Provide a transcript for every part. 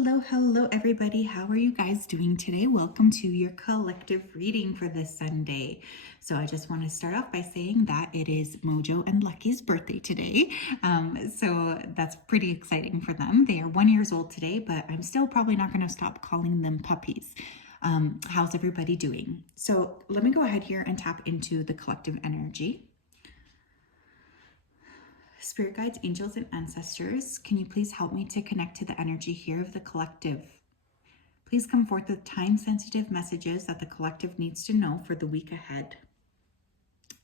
Hello, everybody. How are you guys doing today? Welcome to your collective reading for this Sunday. So I just want to start off by saying that it is Mojo and Lucky's birthday today. So that's pretty exciting for them. They are 1 year old today, but I'm still probably not going to stop calling them puppies. How's everybody doing? So let me go ahead here and tap into the collective energy. Spirit guides, angels, and ancestors, can you please help me to connect to the energy here of the collective? Please come forth with time-sensitive messages that the collective needs to know for the week ahead.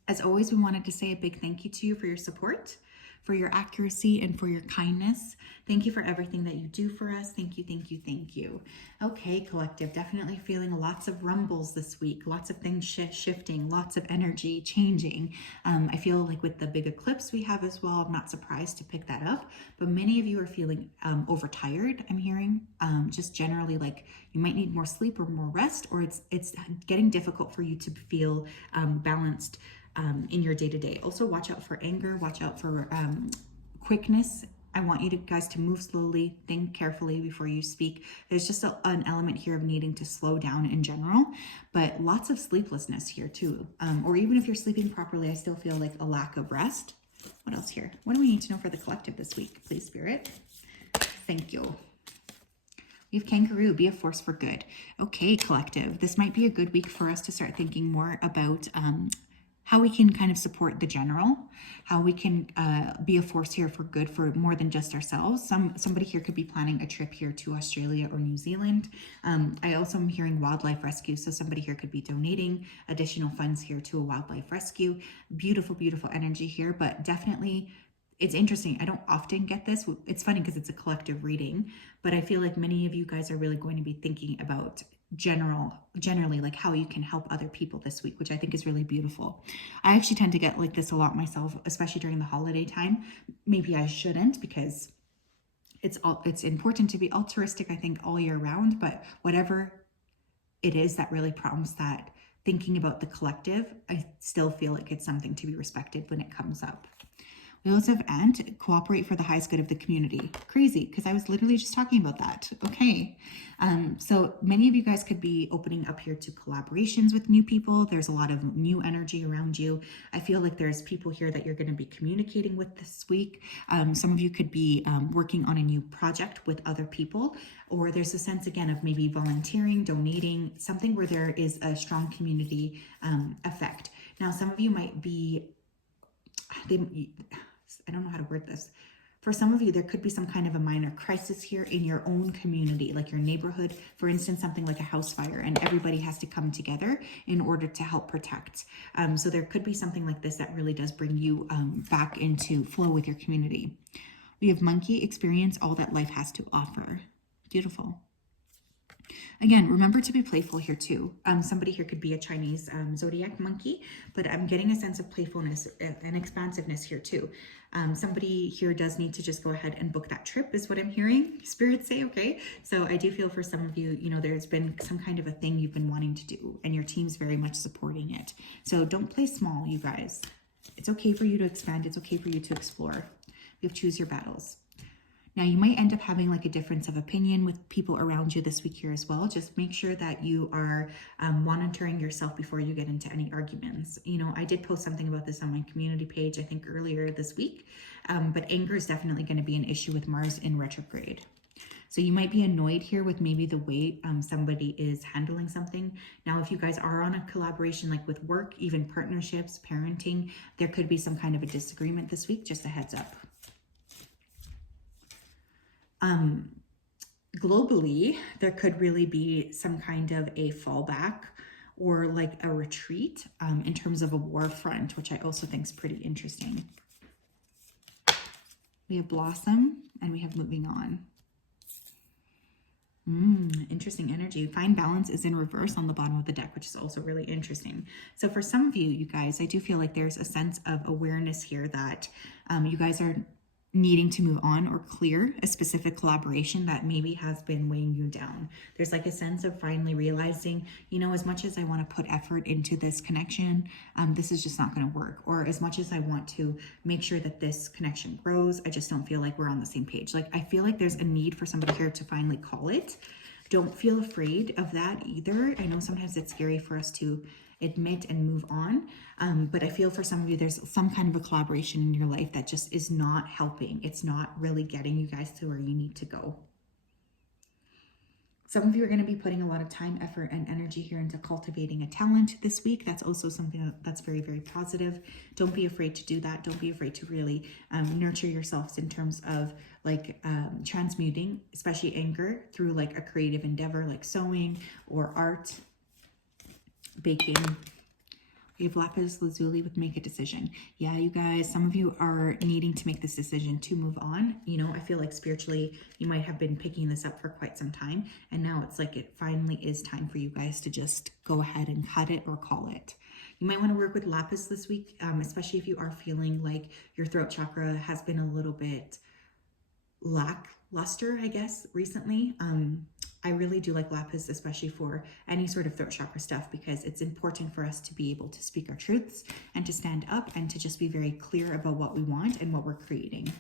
As always, we wanted to say a big thank you to you for your support, for your accuracy, and for your kindness. Thank you for everything that you do for us. Thank you, thank you, thank you. Okay, collective, definitely feeling lots of rumbles this week, lots of things shifting, lots of energy changing. I feel like with the big eclipse we have as well, I'm not surprised to pick that up, but many of you are feeling overtired, I'm hearing. Just generally like you might need more sleep or more rest, or it's getting difficult for you to feel balanced in your day-to-day. Also watch out for anger, watch out for quickness. I want you guys to move slowly, think carefully before you speak. There's just an element here of needing to slow down in general, but lots of sleeplessness here too. Or even if you're sleeping properly, I still feel like a lack of rest. What else here? What do we need to know for the collective this week, please, Spirit? Thank you. We have kangaroo, be a force for good. Okay, collective, this might be a good week for us to start thinking more about how we can kind of support the general, how we can be a force here for good for more than just ourselves. Somebody here could be planning a trip here to Australia or New Zealand. I also am hearing wildlife rescue. So somebody here could be donating additional funds here to a wildlife rescue. Beautiful, beautiful energy here, but definitely it's interesting. I don't often get this. It's funny because it's a collective reading, but I feel like many of you guys are really going to be thinking about generally like how you can help other people this week, which I think is really beautiful. I actually tend to get like this a lot myself, especially during the holiday time. Maybe I shouldn't, because it's important to be altruistic, I think, all year round, but whatever it is that really prompts that thinking about the collective, I still feel like it's something to be respected when it comes up. We also have and cooperate for the highest good of the community. Crazy, because I was literally just talking about that. Okay. So many of you guys could be opening up here to collaborations with new people. There's a lot of new energy around you. I feel like there's people here that you're going to be communicating with this week. Some of you could be working on a new project with other people, or there's a sense again of maybe volunteering, donating, something where there is a strong community effect. Now, some of you might be, I don't know how to word this. For some of you, there could be some kind of a minor crisis here in your own community, like your neighborhood, for instance, something like a house fire, and everybody has to come together in order to help protect. So there could be something like this that really does bring you back into flow with your community. We have monkey, experience all that life has to offer. Beautiful. Again, remember to be playful here too. Somebody here could be a Chinese zodiac monkey, but I'm getting a sense of playfulness and expansiveness here too. Somebody here does need to just go ahead and book that trip is what I'm hearing spirits say, okay? So I do feel for some of you, there's been some kind of a thing you've been wanting to do and your team's very much supporting it. So don't play small, you guys. It's okay for you to expand. It's okay for you to explore. You have choose your battles. Now, you might end up having like a difference of opinion with people around you this week here as well. Just make sure that you are monitoring yourself before you get into any arguments. I did post something about this on my community page, I think earlier this week, but anger is definitely going to be an issue with Mars in retrograde. So you might be annoyed here with maybe the way somebody is handling something. Now, if you guys are on a collaboration, like with work, even partnerships, parenting, there could be some kind of a disagreement this week, just a heads up. Globally, there could really be some kind of a fallback or like a retreat in terms of a war front, which I also think is pretty interesting. We have blossom and we have moving on. Interesting energy. Find balance is in reverse on the bottom of the deck, which is also really interesting. So for some of you guys, I do feel like there's a sense of awareness here that you guys are needing to move on or clear a specific collaboration that maybe has been weighing you down. There's like a sense of finally realizing, you know, as much as I want to put effort into this connection, this is just not going to work. Or as much as I want to make sure that this connection grows, I just don't feel like we're on the same page. Like, I feel like there's a need for somebody here to finally call it. Don't feel afraid of that either. I know sometimes it's scary for us to admit and move on. But I feel for some of you, there's some kind of a collaboration in your life that just is not helping. It's not really getting you guys to where you need to go. Some of you are going to be putting a lot of time, effort, and energy here into cultivating a talent this week. That's also something that's very, very positive. Don't be afraid to do that. Don't be afraid to really nurture yourselves in terms of like transmuting, especially anger, through like a creative endeavor like sewing or art, baking. We have lapis lazuli with make a decision. Yeah, you guys, some of you are needing to make this decision to move on. You know, I feel like spiritually you might have been picking this up for quite some time, and now it's like it finally is time for you guys to just go ahead and cut it or call it. You might want to work with lapis this week, especially if you are feeling like your throat chakra has been a little bit lackluster, I guess, recently. I really do like lapis, especially for any sort of throat chakra stuff, because it's important for us to be able to speak our truths and to stand up and to just be very clear about what we want and what we're creating.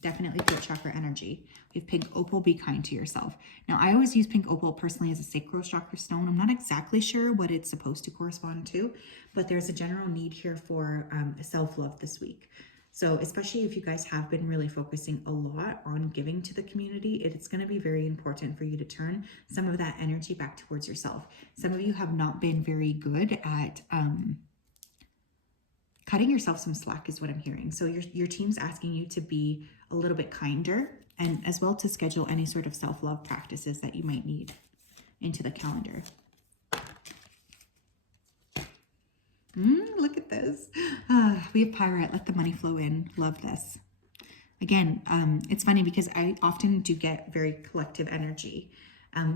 Definitely throat chakra energy. We have pink opal, be kind to yourself. Now, I always use pink opal personally as a sacral chakra stone. I'm not exactly sure what it's supposed to correspond to, but there's a general need here for self-love this week. So especially if you guys have been really focusing a lot on giving to the community, it's going to be very important for you to turn some of that energy back towards yourself. Some of you have not been very good at cutting yourself some slack is what I'm hearing. So your team's asking you to be a little bit kinder, and as well to schedule any sort of self-love practices that you might need into the calendar. Look at this. We have Pirate, let the money flow in. Love this. Again, it's funny because I often do get very collective energy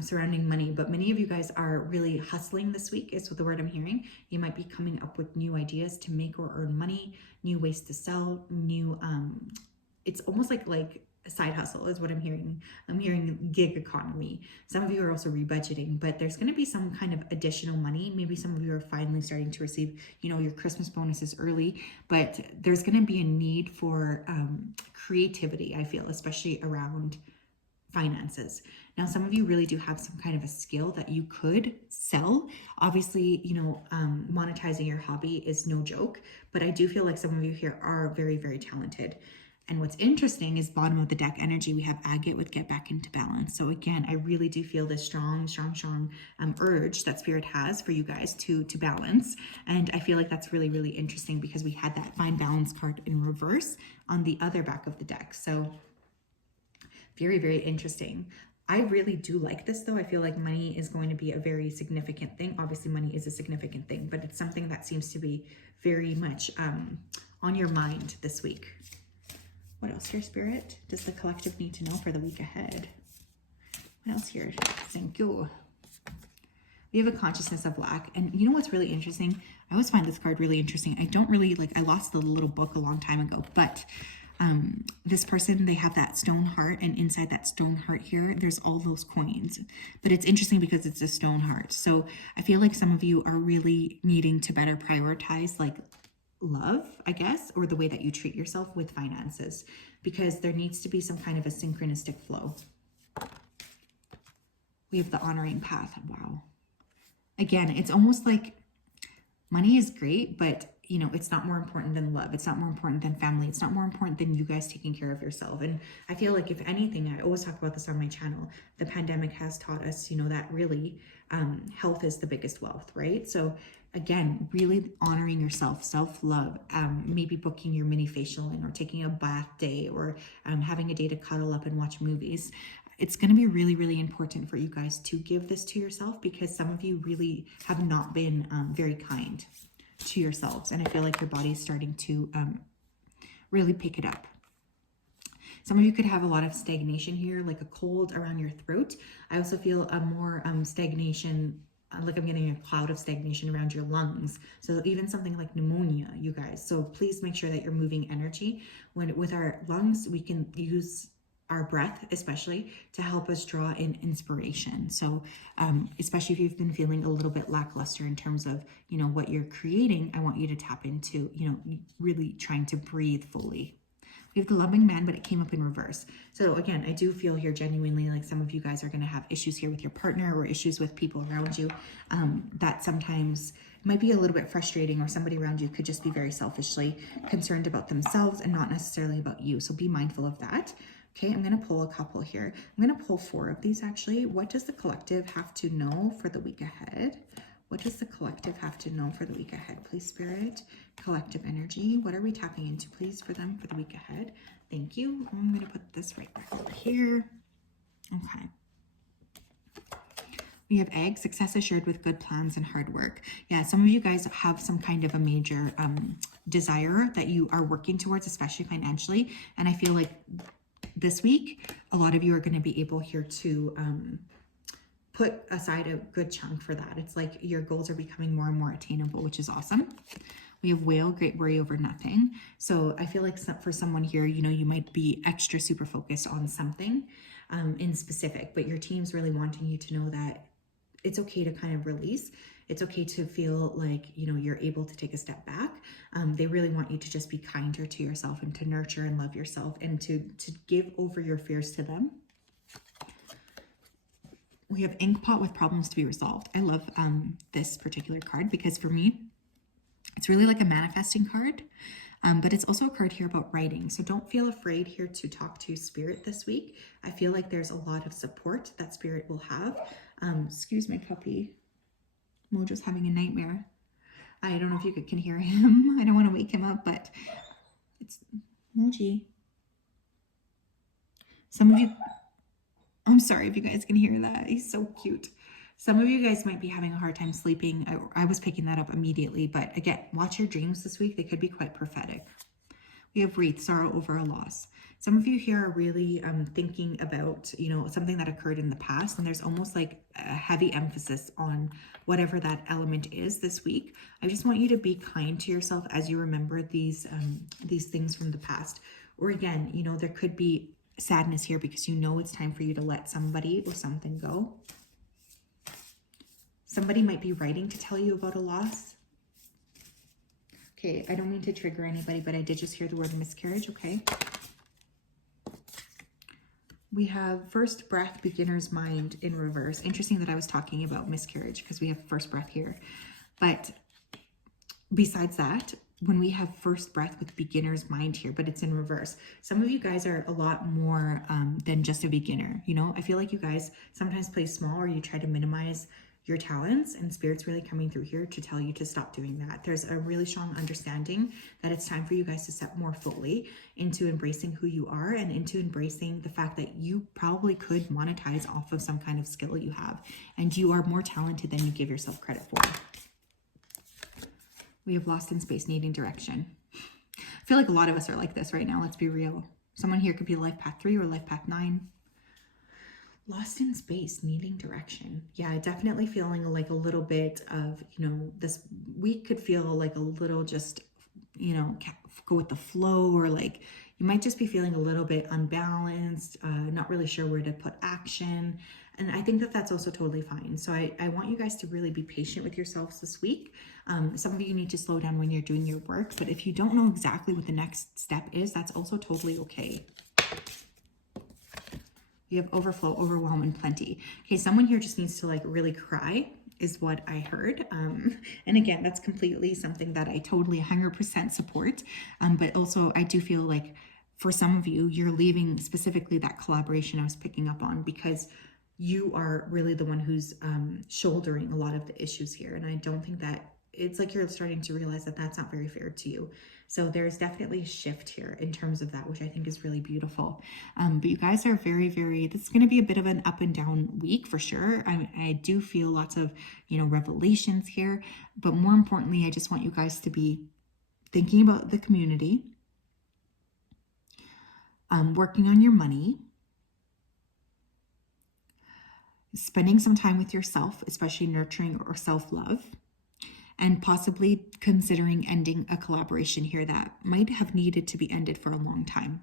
surrounding money, but many of you guys are really hustling this week is what the word I'm hearing. You might be coming up with new ideas to make or earn money, new ways to sell, new, it's almost like a side hustle is what I'm hearing. I'm hearing gig economy. Some of you are also rebudgeting, but there's going to be some kind of additional money. Maybe some of you are finally starting to receive, you know, your Christmas bonuses early, but there's going to be a need for creativity, I feel, especially around finances. Now, some of you really do have some kind of a skill that you could sell. Obviously, you know, monetizing your hobby is no joke, but I do feel like some of you here are very, very talented. And what's interesting is bottom of the deck energy, we have agate with get back into balance. So again, I really do feel this strong urge that spirit has for you guys to balance. And I feel like that's really, really interesting because we had that find balance card in reverse on the other back of the deck. So very, very interesting. I really do like this though. I feel like money is going to be a very significant thing. Obviously money is a significant thing, but it's something that seems to be very much on your mind this week. What else here, Spirit? Does the collective need to know for the week ahead? What else here? Thank you. We have a consciousness of lack. And you know what's really interesting? I always find this card really interesting. I don't really, I lost the little book a long time ago, but this person, they have that stone heart, and inside that stone heart here, there's all those coins. But it's interesting because it's a stone heart. So I feel like some of you are really needing to better prioritize love, I guess, or the way that you treat yourself with finances, because there needs to be some kind of a synchronistic flow. We have the honoring path. Wow. Again, it's almost like money is great, but you know, it's not more important than love. It's not more important than family. It's not more important than you guys taking care of yourself. And I feel like if anything, I always talk about this on my channel, the pandemic has taught us, you know, that really health is the biggest wealth, right? So again, really honoring yourself, self-love, maybe booking your mini facial in, or taking a bath day, or having a day to cuddle up and watch movies. It's going to be really, really important for you guys to give this to yourself, because some of you really have not been very kind to yourselves. And I feel like your body is starting to really pick it up. Some of you could have a lot of stagnation here, like a cold around your throat. I also feel a more stagnation like I'm getting a cloud of stagnation around your lungs. So even something like pneumonia, you guys. So please make sure that you're moving energy. When with our lungs, we can use our breath especially to help us draw in inspiration. So especially if you've been feeling a little bit lackluster in terms of, you know, what you're creating, I want you to tap into, you know, really trying to breathe fully. We have the loving man, but it came up in reverse. So again, I do feel here genuinely like some of you guys are going to have issues here with your partner or issues with people around you that sometimes might be a little bit frustrating, or somebody around you could just be very selfishly concerned about themselves and not necessarily about you. So be mindful of that. Okay, I'm going to pull a couple here. I'm going to pull 4 of these actually. What does the collective have to know for the week ahead? What does the collective have to know for the week ahead, please, Spirit? Collective energy. What are we tapping into, please, for them for the week ahead? Thank you. I'm going to put this right back over here. Okay. We have egg, success assured with good plans and hard work. Yeah, some of you guys have some kind of a major desire that you are working towards, especially financially. And I feel like this week, a lot of you are going to be able here to put aside a good chunk for that. It's like your goals are becoming more and more attainable, which is awesome. We have whale, great worry over nothing. So I feel like for someone here, you know, you might be extra super focused on something in specific, but your team's really wanting you to know that it's okay to kind of release. It's okay to feel like, you know, you're able to take a step back. They really want you to just be kinder to yourself and to nurture and love yourself and to give over your fears to them. We have Inkpot with problems to be resolved. I love this particular card because for me, it's really like a manifesting card, but it's also a card here about writing. So don't feel afraid here to talk to Spirit this week. I feel like there's a lot of support that Spirit will have. Excuse my puppy. Mojo's having a nightmare. I don't know if you can hear him. I don't want to wake him up, but it's Moji. Some of you... I'm sorry if you guys can hear that. He's so cute. Some of you guys might be having a hard time sleeping. I was picking that up immediately, but again, watch your dreams this week. They could be quite prophetic. We have wreath, sorrow over a loss. Some of you here are really thinking about, you know, something that occurred in the past, and there's almost like a heavy emphasis on whatever that element is this week. I just want you to be kind to yourself as you remember these things from the past. Or again, you know, there could be sadness here because you know it's time for you to let somebody or something go. Somebody might be writing to tell you about a loss. Okay, I don't mean to trigger anybody, but I did just hear the word miscarriage, okay? We have first breath, beginner's mind in reverse. Interesting that I was talking about miscarriage because we have first breath here. But besides that, when we have first breath with beginner's mind here, but it's in reverse. Some of you guys are a lot more than just a beginner. You know, I feel like you guys sometimes play small or you try to minimize your talents, and Spirit's really coming through here to tell you to stop doing that. There's a really strong understanding that it's time for you guys to step more fully into embracing who you are and into embracing the fact that you probably could monetize off of some kind of skill you have, and you are more talented than you give yourself credit for. We have lost in space, needing direction. I feel like a lot of us are like this right now. Let's be real. Someone here could be life path 3 or life path 9. Lost in space, needing direction. Yeah, definitely feeling like a little bit of, you know, this week could feel like a little just, you know, go with the flow, or like you might just be feeling a little bit unbalanced, not really sure where to put action. And I think that that's also totally fine. So I want you guys to really be patient with yourselves this week. Some of you need to slow down when you're doing your work, but if you don't know exactly what the next step is, that's also totally okay. We have overflow, overwhelm, and plenty. Okay, someone here just needs to like really cry is what I heard. And again, that's completely something that I totally 100% support. But also I do feel like for some of you, you're leaving specifically that collaboration I was picking up on because you are really the one who's shouldering a lot of the issues here. And I don't think that it's like you're starting to realize that that's not very fair to you. So there's definitely a shift here in terms of that, which I think is really beautiful. But you guys are very, very, this is going to be a bit of an up and down week for sure. I do feel lots of, you know, revelations here, but more importantly, I just want you guys to be thinking about the community, working on your money. spending some time with yourself, especially nurturing or self-love, and possibly considering ending a collaboration here that might have needed to be ended for a long time.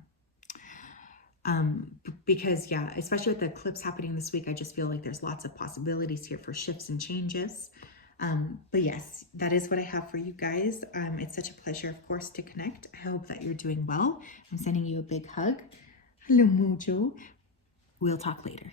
Because yeah, especially with the eclipse happening this week, I just feel like there's lots of possibilities here for shifts and changes. But yes, that is what I have for you guys. It's such a pleasure, of course, to connect. I hope that you're doing well. I'm sending you a big hug. Hello, Mojo. We'll talk later.